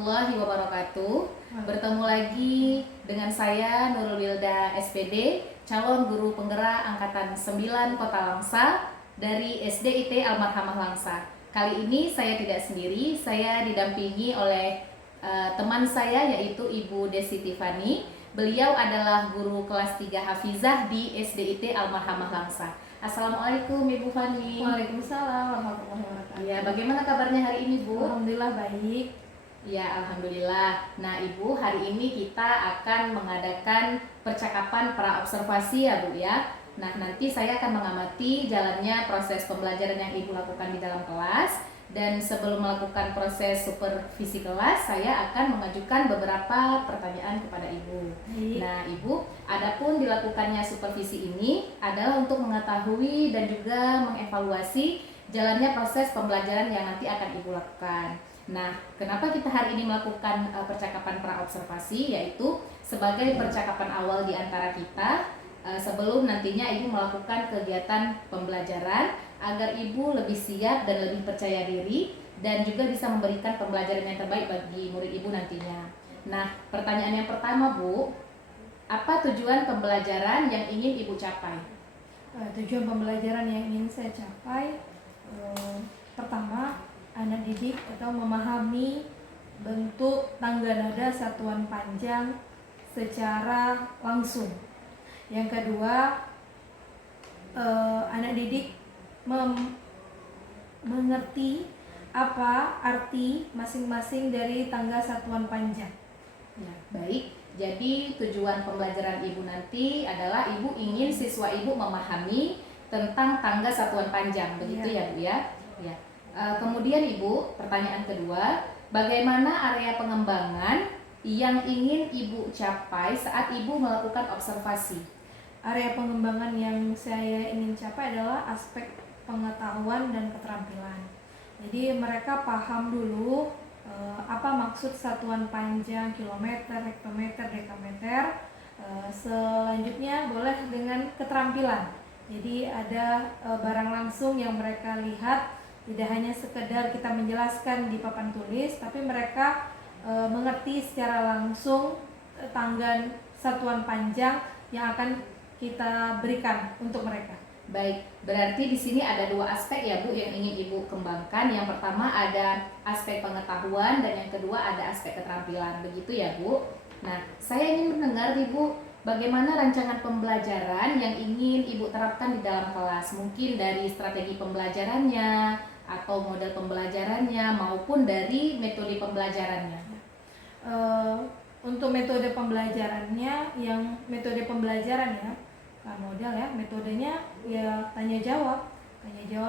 warahmatullahi wabarakatuh. Bertemu lagi dengan saya Nurul Wilda SPD, calon guru penggerak angkatan 9 Kota Langsa dari SDIT Almarhamah Langsa. Kali ini saya tidak sendiri, saya didampingi oleh teman saya yaitu Ibu Desi Tiffany. Beliau adalah guru kelas 3 Hafizah di SDIT Almarhamah Langsa. Assalamualaikum Ibu Fani. Waalaikumsalam warahmatullahi wabarakatuh. Ya, bagaimana kabarnya hari ini, Bu? Alhamdulillah baik. Ya, alhamdulillah. Nah, Ibu, hari ini kita akan mengadakan percakapan praobservasi ya, Bu ya. Nah, nanti saya akan mengamati jalannya proses pembelajaran yang Ibu lakukan di dalam kelas. Dan sebelum melakukan proses supervisi kelas, saya akan mengajukan beberapa pertanyaan kepada Ibu. Nah, Ibu, adapun dilakukannya supervisi ini adalah untuk mengetahui dan juga mengevaluasi jalannya proses pembelajaran yang nanti akan Ibu lakukan. Nah, kenapa kita hari ini melakukan percakapan praobservasi, yaitu sebagai percakapan awal di antara kita sebelum nantinya Ibu melakukan kegiatan pembelajaran agar Ibu lebih siap dan lebih percaya diri dan juga bisa memberikan pembelajaran yang terbaik bagi murid Ibu nantinya. Nah, pertanyaan yang pertama, Bu, apa tujuan pembelajaran yang ingin Ibu capai? Tujuan pembelajaran yang ingin saya capai, pertama, anak didik atau memahami bentuk tangga nada satuan panjang secara langsung. Yang kedua, anak didik mengerti apa arti masing-masing dari tangga satuan panjang. Ya, baik. Jadi tujuan pembelajaran Ibu nanti adalah Ibu ingin siswa Ibu memahami tentang tangga satuan panjang, begitu ya, Bu ya? Ya. Kemudian Ibu, pertanyaan kedua, bagaimana area pengembangan yang ingin Ibu capai saat Ibu melakukan observasi? Area pengembangan yang saya ingin capai adalah aspek pengetahuan dan keterampilan. Jadi mereka paham dulu apa maksud satuan panjang, kilometer, hektometer, dekameter. Selanjutnya boleh dengan keterampilan. Jadi ada barang langsung yang mereka lihat, tidak hanya sekedar kita menjelaskan di papan tulis, tapi mereka mengerti secara langsung tangga satuan panjang yang akan kita berikan untuk mereka. Baik, berarti di sini ada dua aspek ya, Bu, yang ingin Ibu kembangkan. Yang pertama ada aspek pengetahuan dan yang kedua ada aspek keterampilan. Begitu ya, Bu? Nah, saya ingin mendengar Ibu, bagaimana rancangan pembelajaran yang ingin Ibu terapkan di dalam kelas? Mungkin dari strategi pembelajarannya atau model pembelajarannya maupun dari metode pembelajarannya. Untuk metode pembelajarannya, metode pembelajaran ya, model ya, metodenya ya tanya jawab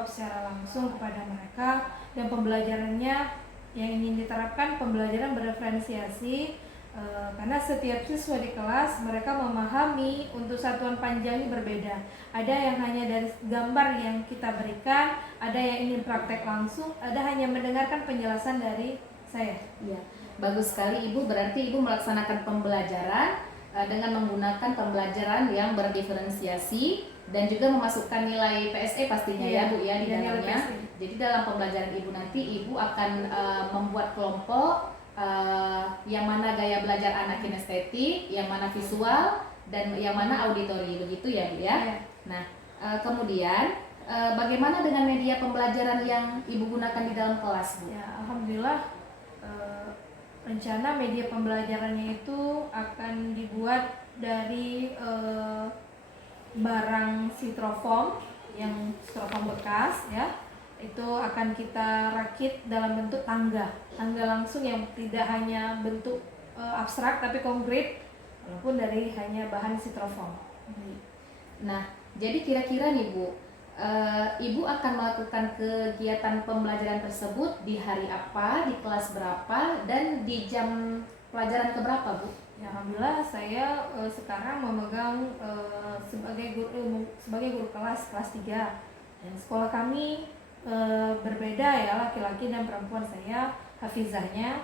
secara langsung kepada mereka, dan pembelajarannya yang ingin diterapkan pembelajaran bereferensiasi, karena setiap siswa di kelas mereka memahami untuk satuan panjang ini berbeda. Ada yang hanya dari gambar yang kita berikan, ada yang ingin praktek langsung, ada hanya mendengarkan penjelasan dari saya. Ya, bagus sekali Ibu, berarti Ibu melaksanakan pembelajaran dengan menggunakan pembelajaran yang berdiferensiasi dan juga memasukkan nilai PSE pastinya ya, Bu ya, di dalamnya. Jadi dalam pembelajaran Ibu nanti Ibu akan membuat kelompok yang mana gaya belajar anak kinestetik, yang mana visual, dan yang mana auditori, begitu ya, Bu ya. Nah, kemudian bagaimana dengan media pembelajaran yang Ibu gunakan di dalam kelas, Bu? Ya, alhamdulillah. Rencana media pembelajarannya itu akan dibuat dari barang styrofoam, yang styrofoam bekas ya. Itu akan kita rakit dalam bentuk tangga langsung yang tidak hanya bentuk abstrak tapi konkret, walaupun dari hanya bahan styrofoam. Nah, jadi kira-kira nih Bu, Ibu akan melakukan kegiatan pembelajaran tersebut di hari apa, di kelas berapa, dan di jam pelajaran keberapa, Bu? Ya, alhamdulillah saya sekarang memegang sebagai guru kelas 3. Dan sekolah kami berbeda ya, laki-laki dan perempuan. Saya hafizahnya.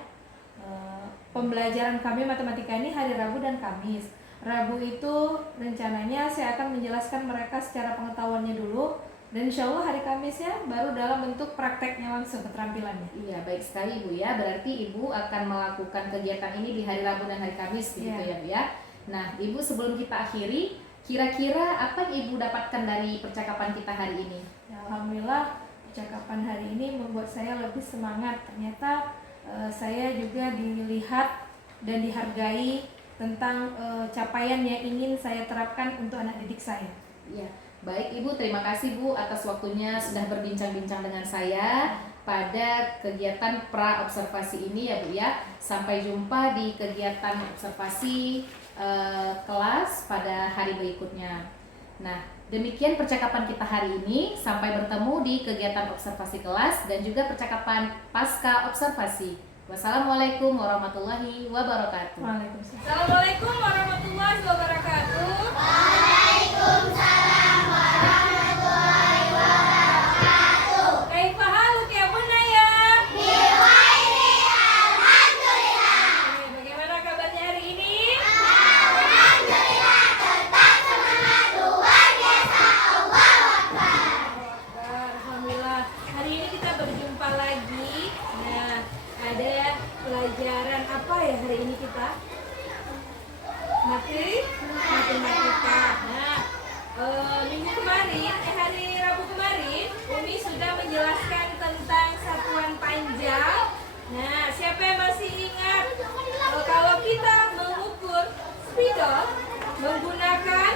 Pembelajaran kami matematika ini hari Rabu dan Kamis. Rabu itu rencananya saya akan menjelaskan mereka secara pengetahuannya dulu, Dan insya Allah hari Kamisnya baru dalam bentuk prakteknya langsung keterampilannya. Iya, baik sekali Bu ya. Berarti Ibu akan melakukan kegiatan ini di hari Rabu dan hari Kamis begitu ya Bu ya. Nah, Ibu sebelum kita akhiri, kira-kira apa yang Ibu dapatkan dari percakapan kita hari ini? Ya, Alhamdulillah percakapan hari ini membuat saya lebih semangat. Ternyata saya juga dilihat dan dihargai tentang capaian yang ingin saya terapkan untuk anak didik saya. Iya. Baik Ibu, terima kasih Bu atas waktunya sudah berbincang-bincang dengan saya pada kegiatan pra-observasi ini ya Bu ya. Sampai jumpa di kegiatan observasi kelas pada hari berikutnya. Nah, demikian percakapan kita hari ini. Sampai bertemu di kegiatan observasi kelas dan juga percakapan pasca observasi. Wassalamualaikum warahmatullahi wabarakatuh. Waalaikumsalam. Assalamualaikum warahmatullahi wabarakatuh. Kaifa haluk ya Bunaya? Bagaimana kabarnya hari ini? Alhamdulillah. Hari ini kita berjumpa lagi. Nah, ada pelajaran apa ya hari ini kita? Matematika. Nah, minggu kemarin, hari Rabu kemarin, Umi sudah menjelaskan tentang satuan panjang. Nah, siapa yang masih ingat kalau kita mengukur spidol menggunakan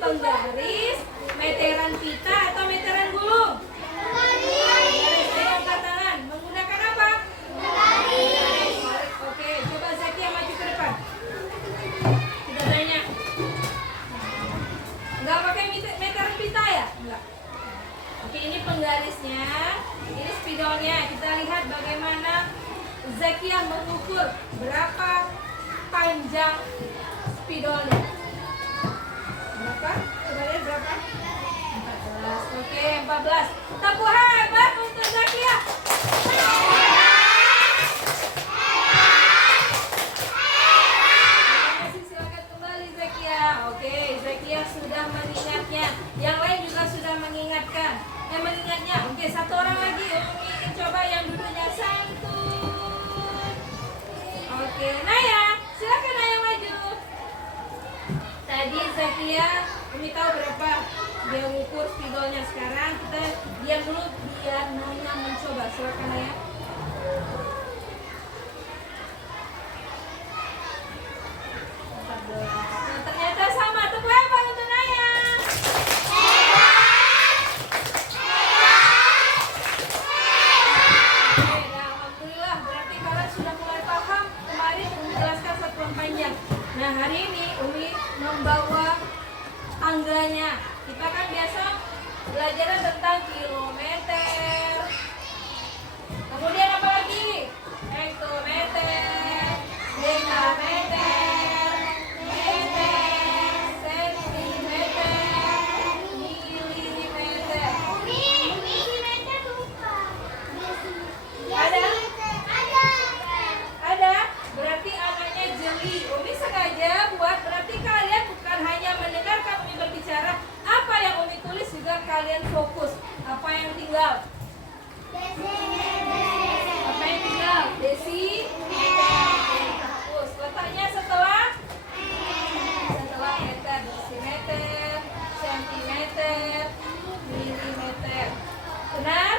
penggaris, meteran pita atau meteran gulung? Penggaris. Ayo angkat tangan. Menggunakan apa? Penggaris. Oke, coba Zakia maju ke depan. Kita tanya. Enggak pakai meteran pita ya? Enggak. Oke, ini penggarisnya, ini spidolnya. Kita lihat bagaimana Zakia mengukur berapa panjang spidolnya. Berapa? Coba lihat berapa? 14. Oke, 14. Tepuk hebat untuk Zakia. Silakan kembali Zakia. Oke, Zakia sudah mengingatnya. Yang lain juga sudah mengingatkan. Yang mengingatnya. Oke, satu orang lagi. Umi coba yang duduknya santun. Oke, Naya. Silakan Naya maju. Tadi Zakia, Umi tahu berapa dia ukur spidolnya. Sekarang kita diam dulu biar Naya mencoba. Silakan Naya. Nah, ternyata sama. Tepuk hebat untuk Naya. Oke, nah, alhamdulillah berarti kalian sudah mulai paham kemarin Umi jelaskan satuan panjang. Nah, hari ini Umi membawa angganya. Kita kan biasa belajar tentang kilometer. Kemudian apa lagi? Hektometer, dekameter, meter, sentimeter, milimeter. Ada? Berarti anaknya jeli. Umi sengaja buat, berarti kalian bukan hanya mendengarkan Umi berbicara, apa yang Umi tulis juga kalian fokus. Apa yang tinggal? Apa yang tinggal? Hapus. Letaknya setelah meter, desimeter, sentimeter, milimeter. Benar?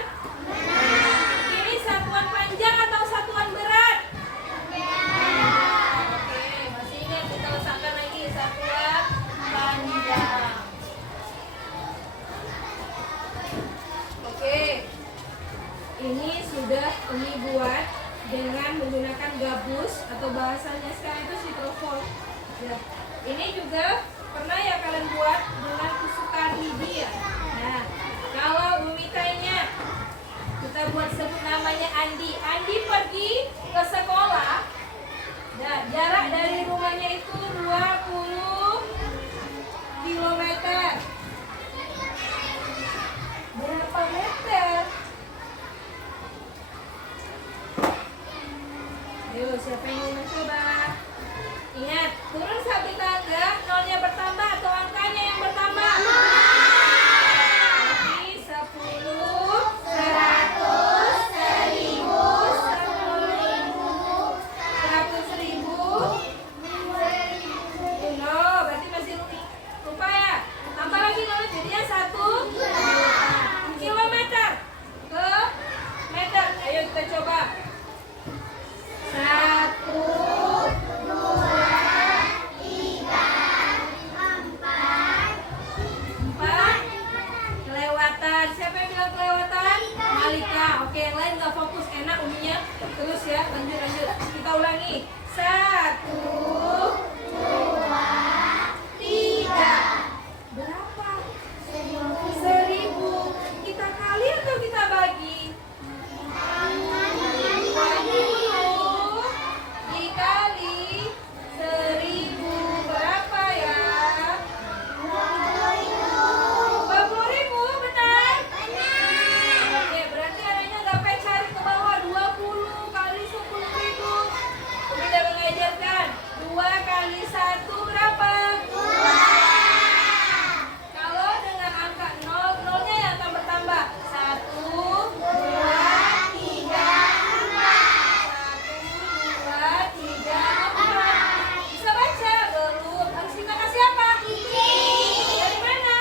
Ini satuan panjang atau satuan berat? Oke, masih ingat kita letakkan lagi satuan panjang. Oke, ini sudah Umi buat dengan menggunakan gabus atau bahasanya sekarang itu citrofol. Ya. Ini juga pernah ya kalian buat dengan tusukkan gigi ya. Nah, kalau Umi tanya, kita buat sebut namanya Andi. Andi pergi ke sekolah. Nah, jarak dari rumahnya itu 20 kilometer. Berapa meter? Ayo, siapa yang mau mencoba? Ingat, turun satu tangga, nolnya bertambah atau angkanya yang bertambah? Jadi ulangi. 1, 2, 3. Berapa? 1000. Kita kali atau kita bagi? Bagi dulu. Dikali 1000. Berapa ya? 20.000, benar? Oke, berarti adanya gapai cari ke bawah. 20 kali 10.000. Kita mengajarkan 2 kali 1 berapa? 2. Kalau dengan angka 0, nolnya yang akan bertambah. 1, 2, 3, 4. 1, 2, 3, 4. Bisa baca? Belum. Harus kita kasih apa? Dari mana?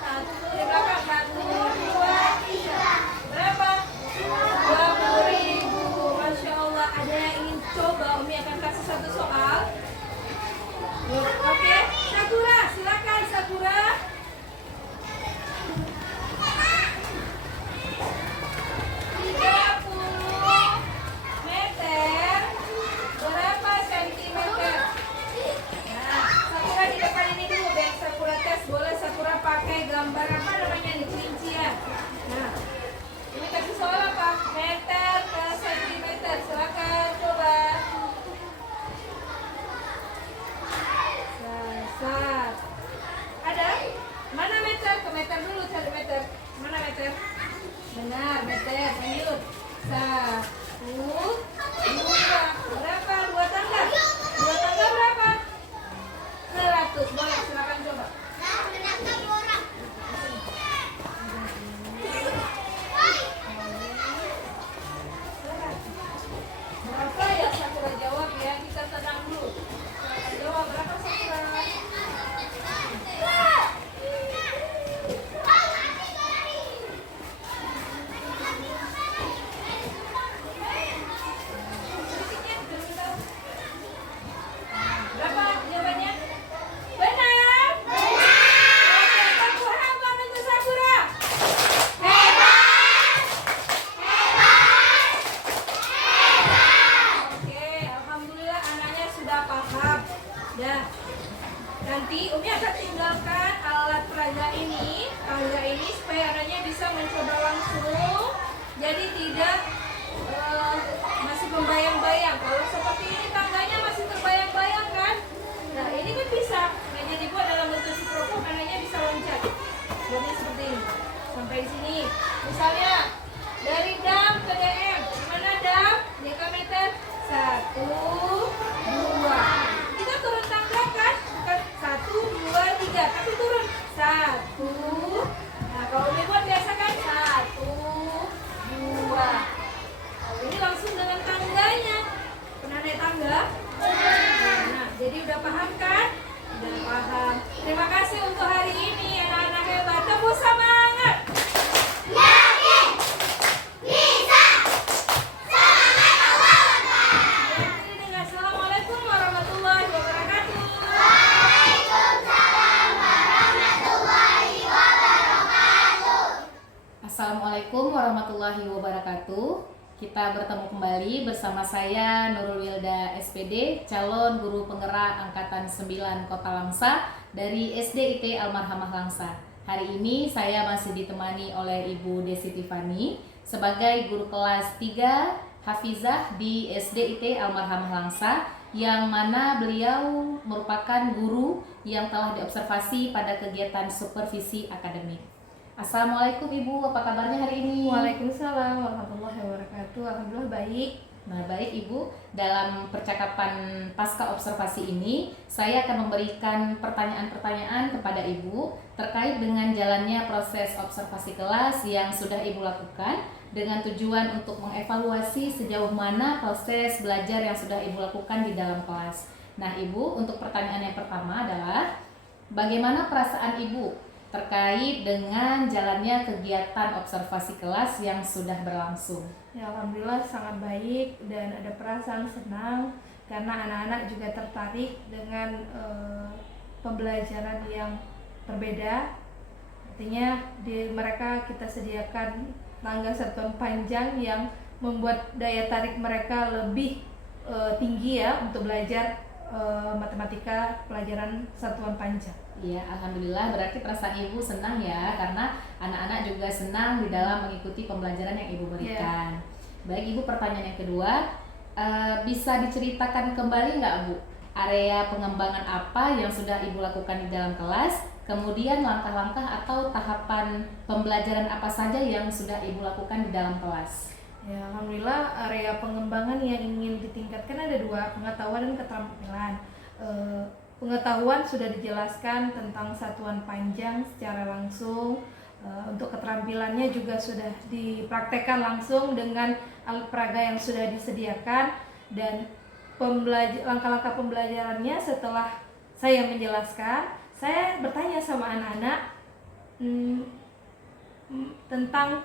1 di belakang. 1, 2, 3. Berapa? 20.000. Masya Allah. Ada yang ingin coba? Umi akan kasih satu soal. Oke, Sakura, silakan Sakura. 30 meter berapa sentimeter? Nah, Sakura di depan ini dulu biar Sakura tes. Boleh Sakura pakai gambar apa namanya nih, rincian. Nah, ini kasih soal apa? Meter ke sentimeter. Silakan coba. Sat. Ada? Mana meter? Ke meter dulu, cari meter. Mana meter? Benar, meter. Lanjut. 1, 2. Berapa? 2 tangga. 2 tangga berapa? 100. Boleh, silakan coba. Berapa ya Sakura jawab ya? Kita tenang dulu. Silakan jawab berapa Sakura? Berapa jawabannya? Benar? Oke, tepuk tangan untuk Sakura. Oke, alhamdulillah anaknya sudah paham. Ya. Nanti Umi akan tinggalkan alat peraga ini supaya anaknya bisa mencoba langsung. Jadi tidak masih membayang-bayang. Kalau seperti ini tangganya masih terbayang-bayang kan? Nah, ini kan bisa. Nah, jadi dibuat dalam bentuk styrofoam, anaknya bisa loncat. Buatnya seperti ini. Sampai di sini. Misalnya dari dam ke DM. Gimana dam? Dekameter 1, 2. Kita turun tangga kan? Bukan 1, 2, 3, tapi turun 1. Nah, kalau Umi buat biasa kan 1, 2. Ini langsung dengan tangganya. Pernah naik tangga? Nah, jadi udah paham kan? Udah paham. Terima kasih untuk hari ini anak-anak hebat. Tepuk semangat. Akhiri dengan Assalamualaikum warahmatullahi wabarakatuh. Assalamualaikum warahmatullahi wabarakatuh. Kita bertemu kembali bersama saya Nurul Wilda SPD, calon guru penggerak angkatan 9 Kota Langsa dari SDIT Almarhamah Langsa. Hari ini saya masih ditemani oleh Ibu Desi Tiffany sebagai guru kelas 3 Hafizah di SDIT Almarhamah Langsa, yang mana beliau merupakan guru yang telah diobservasi pada kegiatan supervisi akademik. Assalamualaikum Ibu, apa kabarnya hari ini? Waalaikumsalam warahmatullahi wabarakatuh. Alhamdulillah baik. Nah, baik Ibu, dalam percakapan pasca observasi ini, saya akan memberikan pertanyaan-pertanyaan kepada Ibu terkait dengan jalannya proses observasi kelas yang sudah Ibu lakukan dengan tujuan untuk mengevaluasi sejauh mana proses belajar yang sudah Ibu lakukan di dalam kelas. Nah, Ibu, untuk pertanyaan yang pertama adalah, bagaimana perasaan Ibu terkait dengan jalannya kegiatan observasi kelas yang sudah berlangsung? Ya, alhamdulillah sangat baik dan ada perasaan senang karena anak-anak juga tertarik dengan pembelajaran yang berbeda. Artinya di mereka kita sediakan tangga satuan panjang yang membuat daya tarik mereka lebih tinggi ya untuk belajar matematika pelajaran satuan panjang. Iya, alhamdulillah berarti perasaan ibu senang ya karena anak-anak juga senang di dalam mengikuti pembelajaran yang ibu berikan. Baik ibu, pertanyaan yang kedua, bisa diceritakan kembali nggak Bu area pengembangan apa yang sudah ibu lakukan di dalam kelas, kemudian langkah-langkah atau tahapan pembelajaran apa saja yang sudah ibu lakukan di dalam kelas? Ya, alhamdulillah area pengembangan yang ingin ditingkatkan ada dua, pengetahuan dan keterampilan. Pengetahuan sudah dijelaskan tentang satuan panjang secara langsung. Untuk keterampilannya juga sudah dipraktekkan langsung dengan alat peraga yang sudah disediakan, dan langkah-langkah pembelajarannya setelah saya menjelaskan, saya bertanya sama anak-anak tentang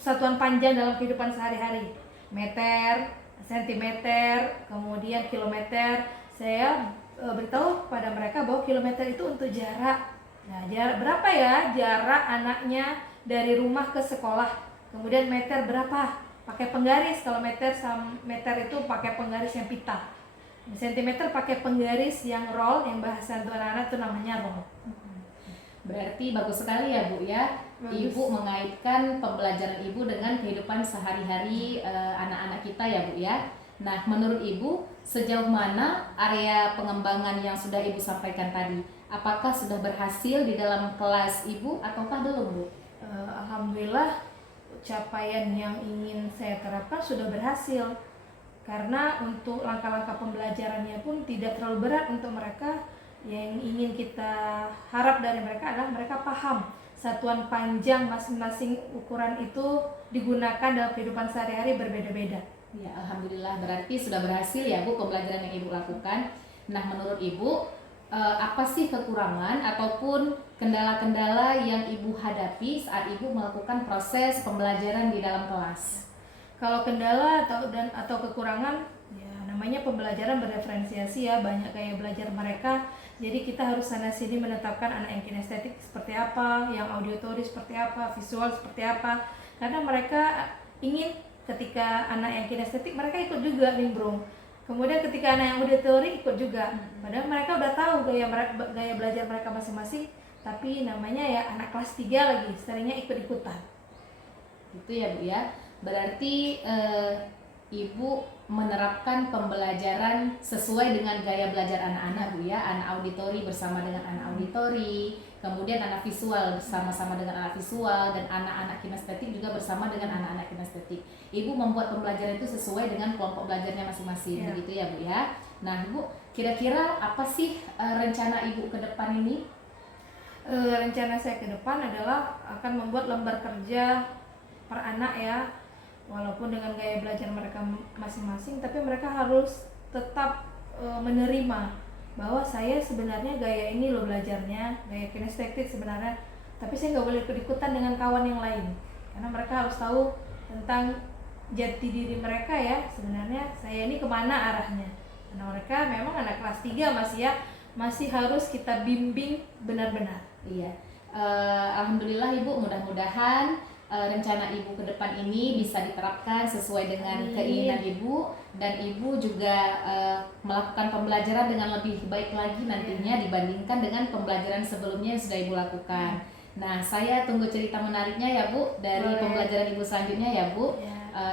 satuan panjang dalam kehidupan sehari-hari, meter, sentimeter, kemudian kilometer. Saya beritahu kepada mereka bahwa kilometer itu untuk jarak. Nah, jarak berapa ya jarak anaknya dari rumah ke sekolah? Kemudian meter berapa? Pakai penggaris. Kalau meter itu pakai penggaris yang pita. Sentimeter pakai penggaris yang roll, yang bahasa untuk anak-anak itu namanya roll. Berarti bagus sekali ya Bu ya. Bagus. Ibu mengaitkan pembelajaran ibu dengan kehidupan sehari-hari anak-anak kita ya Bu ya. Nah, menurut ibu sejauh mana area pengembangan yang sudah ibu sampaikan tadi? Apakah sudah berhasil di dalam kelas ibu ataukah belum Bu? Alhamdulillah capaian yang ingin saya terapkan sudah berhasil, karena untuk langkah-langkah pembelajarannya pun tidak terlalu berat untuk mereka. Yang ingin kita harap dari mereka adalah mereka paham satuan panjang masing-masing ukuran itu digunakan dalam kehidupan sehari-hari berbeda-beda. Ya, alhamdulillah berarti sudah berhasil ya Bu pembelajaran yang ibu lakukan. Nah, menurut ibu apa sih kekurangan ataupun kendala-kendala yang ibu hadapi saat ibu melakukan proses pembelajaran di dalam kelas? Kalau kendala atau kekurangan, ya namanya pembelajaran berdiferensiasi ya, banyak gaya belajar mereka. Jadi kita harus sana sini menetapkan anak yang kinestetik seperti apa, yang auditory seperti apa, visual seperti apa. Karena mereka ingin ketika anak yang kinestetik mereka ikut juga nimbrung. Kemudian ketika anak yang auditory ikut juga. Padahal mereka udah tahu gaya belajar mereka masing-masing, tapi namanya ya anak kelas 3 lagi, seringnya ikut-ikutan. Gitu ya Bu ya. Berarti ibu menerapkan pembelajaran sesuai dengan gaya belajar anak-anak Bu ya. Anak auditori bersama dengan anak auditori, kemudian anak visual bersama-sama dengan anak visual, dan anak-anak kinestetik juga bersama dengan anak-anak kinestetik. Ibu membuat pembelajaran itu sesuai dengan kelompok belajarnya masing-masing, begitu ya Bu ya. Nah Bu, kira-kira apa sih rencana ibu ke depan ini? Rencana saya ke depan adalah akan membuat lembar kerja per anak ya, walaupun dengan gaya belajar mereka masing-masing, tapi mereka harus tetap menerima bahwa saya sebenarnya gaya ini loh belajarnya, gaya kinestetik sebenarnya, tapi saya nggak boleh ikut-ikutan dengan kawan yang lain, karena mereka harus tahu tentang jati diri mereka ya, sebenarnya saya ini kemana arahnya. Karena mereka memang anak kelas 3 masih harus kita bimbing benar-benar. Iya, alhamdulillah Ibu, mudah-mudahan rencana Ibu ke depan ini bisa diterapkan sesuai dengan keinginan Ibu, dan Ibu juga melakukan pembelajaran dengan lebih baik lagi nantinya dibandingkan dengan pembelajaran sebelumnya yang sudah Ibu lakukan. Nah, saya tunggu cerita menariknya ya Bu dari pembelajaran Ibu selanjutnya ya Bu.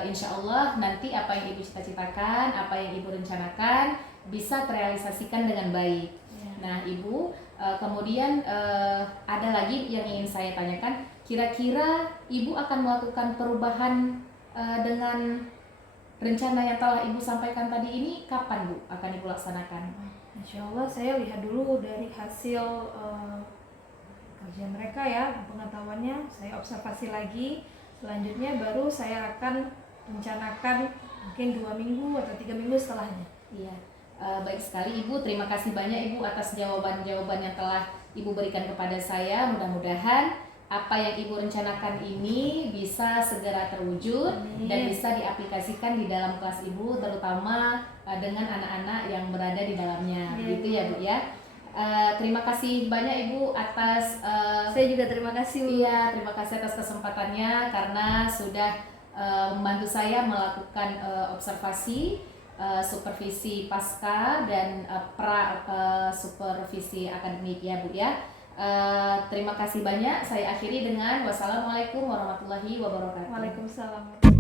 Insya Allah nanti apa yang Ibu cita-citakan, apa yang Ibu rencanakan bisa terrealisasikan dengan baik. Nah Ibu, kemudian ada lagi yang ingin saya tanyakan. Kira-kira Ibu akan melakukan perubahan dengan rencana yang telah Ibu sampaikan tadi ini kapan Bu akan Ibu laksanakan? Insya Allah saya lihat dulu dari hasil kerja mereka ya, pengetahuannya saya observasi lagi. Selanjutnya baru saya akan rencanakan mungkin 2 minggu atau 3 minggu setelahnya. Iya, baik sekali Ibu. Terima kasih banyak Ibu atas jawaban-jawaban yang telah Ibu berikan kepada saya. Mudah-mudahan apa yang Ibu rencanakan ini bisa segera terwujud dan bisa diaplikasikan di dalam kelas Ibu, terutama dengan anak-anak yang berada di dalamnya. Begitu ya Bu ya. Terima kasih banyak Ibu atas saya juga terima kasih Bu. Iya, terima kasih atas kesempatannya karena sudah membantu saya melakukan observasi supervisi pasca dan supervisi akademik ya Bu ya. Terima kasih banyak. Saya akhiri dengan wassalamualaikum warahmatullahi wabarakatuh. Waalaikumsalam.